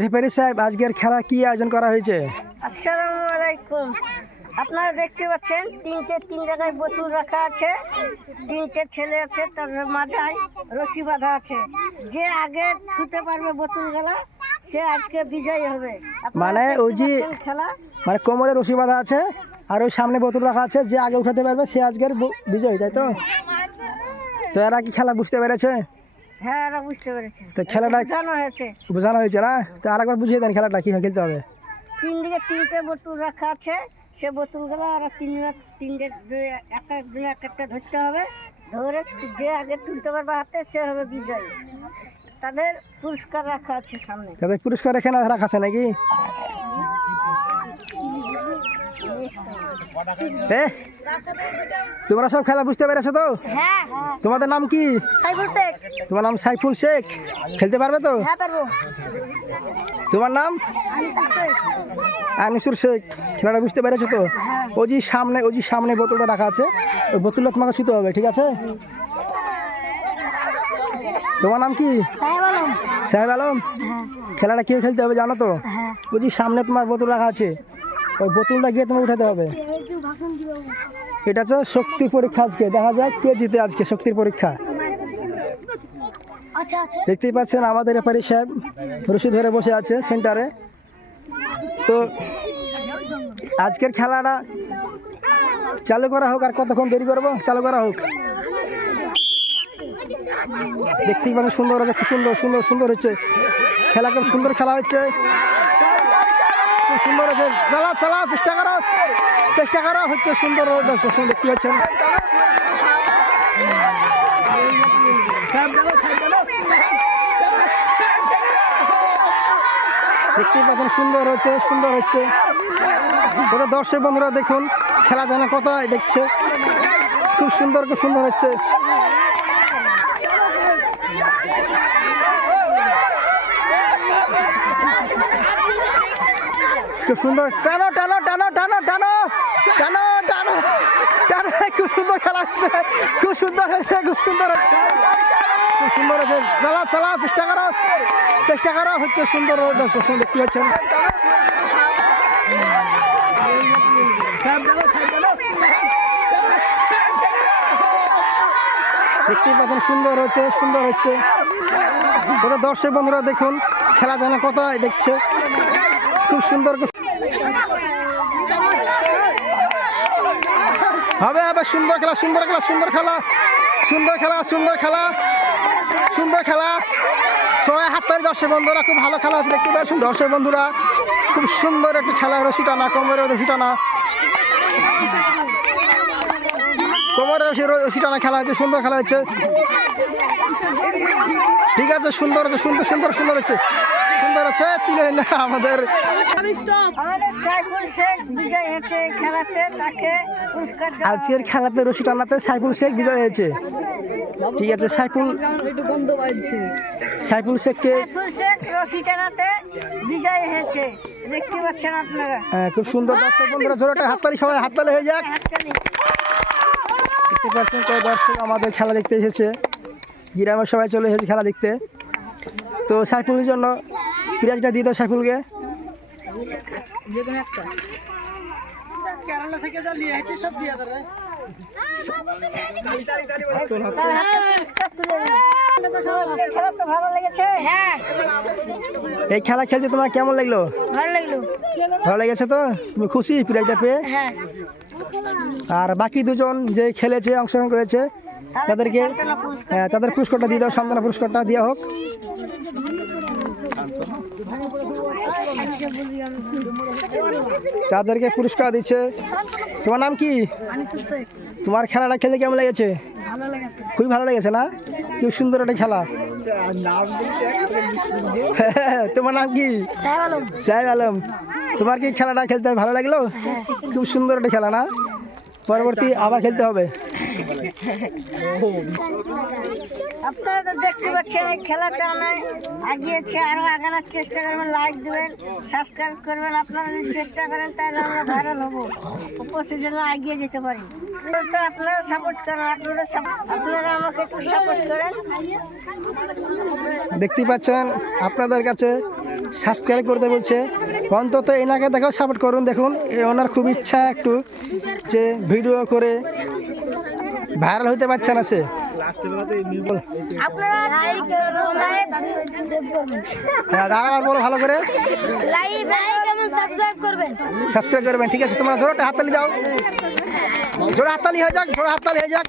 Referee সাহেব, আজকের খেলা কি আয়োজন করা হয়েছে? আসসালামু আলাইকুম। আপনারা দেখতে পাচ্ছেন তিন জায়গায় বোতল রাখা আছে, তিনটে ছেলে আছে, তার মাথায় রশি বাঁধা আছে। যে আগে ছুতে পারবে বোতলগুলা সে আজকে বিজয়ী হবে। মানে ওই যে খেলা মানে কোমরে রশি বাঁধা আছে আর ওই সামনে বোতল রাখা আছে, যে আগে উঠাতে পারবে সে আজকের বিজয়ী, তাই তো? তো এরা কি খেলা বুঝতে পেরেছে? হ্যাঁ, এরা বুঝতে পেরেছে। তো খেলাটা বোঝানো হয়েছে না? তো আরেকবার বুঝিয়ে দেন খেলাটা কীভাবে খেলতে হবে। তিন দিকে তিনটে বোতল রাখা আছে, সে বোতলগুলো আর তিনটে একজনে এক একটা ধরতে হবে। ধরে যে আগে তুলতে পারবে হাতে সে হবে বিজয়ী। তাদের পুরস্কার রাখা আছে সামনে। তাদের পুরস্কার এখানে রাখা আছে নাকি? তোমরা সব খেলা বুঝতে পেরেছো তো? হ্যাঁ। তোমাদের নাম কি? সাইফুল শেখ। তোমার নাম সাইফুল শেখ। খেলতে পারবে তো? হ্যাঁ, পারবো। তোমার নাম? আনিসুর শেখ। খেলাটা বুঝতে পেরেছো তো? ওই যে সামনে বোতলটা রাখা আছে, ওই বোতলটা তোমাকে ছুতে হবে, ঠিক আছে? তোমার নাম কি? সাহেব আলম। খেলাটা কেউ খেলতে হবে জানো তো? ওই যে সামনে তোমার বোতল রাখা আছে, ওই বোতলটা গিয়ে তোমার উঠাতে হবে। এটা হচ্ছে শক্তির পরীক্ষা। আজকে দেখা যাক কে জিতে আজকে শক্তির পরীক্ষা। দেখতেই পাচ্ছেন আমাদের রেফারি সাহেব রশি ধরে বসে আছে সেন্টারে। তো আজকের খেলাটা চালু করা হোক, আর কতক্ষণ দেরি করবো? চালু করা হোক। দেখতেই পাচ্ছেন সুন্দর হচ্ছে, খুব সুন্দর হচ্ছে খেলা, খুব সুন্দর খেলা হচ্ছে, খুব সুন্দর হচ্ছে। চালাও চেষ্টা করো হচ্ছে সুন্দর দর্শক দেখতে পাচ্ছেন। দেখতেই পাচ্ছেন সুন্দর হচ্ছে। কত দর্শক বন্ধুরা দেখুন খেলা যেন কত দেখছে, খুব সুন্দর হচ্ছে। খুব সুন্দর, টানো খুব সুন্দর খেলা হচ্ছে, খুব সুন্দর হয়েছে। চালাও চেষ্টা করো হচ্ছে সুন্দর দর্শক দেখতে পাচ্ছেন। দেখতেই পাচ্ছেন সুন্দর হচ্ছে। কত দর্শক বন্ধুরা দেখুন খেলা যেন কত দেখছে, খুব সুন্দর হবে। সুন্দর খেলা। সবাই হাত তালি দর্শক বন্ধুরা, খুব ভালো খেলা হচ্ছে দেখতে পাচ্ছেন দর্শক বন্ধুরা। খুব সুন্দর একটি খেলা, রশি টানা, কোমরের রশি টানা খেলা হচ্ছে, সুন্দর খেলা হচ্ছে। ঠিক আছে, সুন্দর আছে তুলে না আমাদের সাইফুল শেখ বিজয় হয়েছে খেলাতে, তাকে পুরস্কার আজকের খেলাতে রশি টানাতে সাইফুল শেখ বিজয় হয়েছে। ঠিক আছে, সাইফুল শেখ রশি টানাতে বিজয় হয়েছে, দেখতে পাচ্ছেন আপনারা। খুব সুন্দর দর্শক বন্ধুরা, জোরে হাততালি, সবাই হাততালি হয়ে যাক। দেখতে পাচ্ছেন কত দর্শক আমাদের খেলা দেখতে এসেছে, গ্রামের সবাই চলে এসেছে খেলা দেখতে। তো সাইফুলের জন্য প্রাইজটা দিয়ে দাও সাইফুলকে। কেরালা থেকে যা নিয়ে আসছে সব দিয়ে দেবে। এই খেলা খেলতে তোমার কেমন লাগলো? ভালো লেগেছে তো? তুমি খুশি প্রাইজটা পেয়ে? আর বাকি দুজন যে খেলেছে, অংশগ্রহণ করেছে, তাদেরকে তাদের পুরস্কারটা দিয়ে দাও, সান্ত্বনা পুরস্কারটা দেওয়া হোক। তাদেরকে পুরস্কার দিচ্ছে। তোমার নাম কি? তোমার খেলাটা খেলতে কেমন লেগেছে? খুবই ভালো লেগেছে না? খুব সুন্দর একটা খেলা। তোমার নাম কি? সাহেব আলম। তোমার কি খেলাটা খেলতে ভালো লাগলো? খুব সুন্দর একটা খেলা না? পরবর্তী আবার খেলতে হবে। আপনারা তো দেখতে পাচ্ছেন এই খেলাটা আগিয়েছে, আরো আগানোর চেষ্টা করবেন, লাইক দেবেন, সাবস্ক্রাইব করবেন। আপনারা যদি চেষ্টা করেন তাহলে আমরা ভাইরাল হবো, উপস্থিত জন্য এগিয়ে যেতে পারি। তো আপনারা সাপোর্ট করেন, আপনারা আমাকে একটু সাপোর্ট করেন। দেখতেই পাচ্ছেন আপনাদের কাছে সাবস্ক্রাইব করতে বলছে। অন্তত এনাকে দেখো সাপোর্ট করুন। দেখুন ওনার খুব ইচ্ছা একটু যে ভিডিও করে ভাইরাল হতে পারছে না সে। আপনারা লাইক হ্যাঁ আবার বলো ভালো করে, লাইক এবং সাবস্ক্রাইব করবেন। সাবস্ক্রাইব করবেন। ঠিক আছে, তোমরা জোরে একটা হাততালি দাও, জোরে হাততালি হয়ে যাক, জোরে হাততালি হয়ে যাক।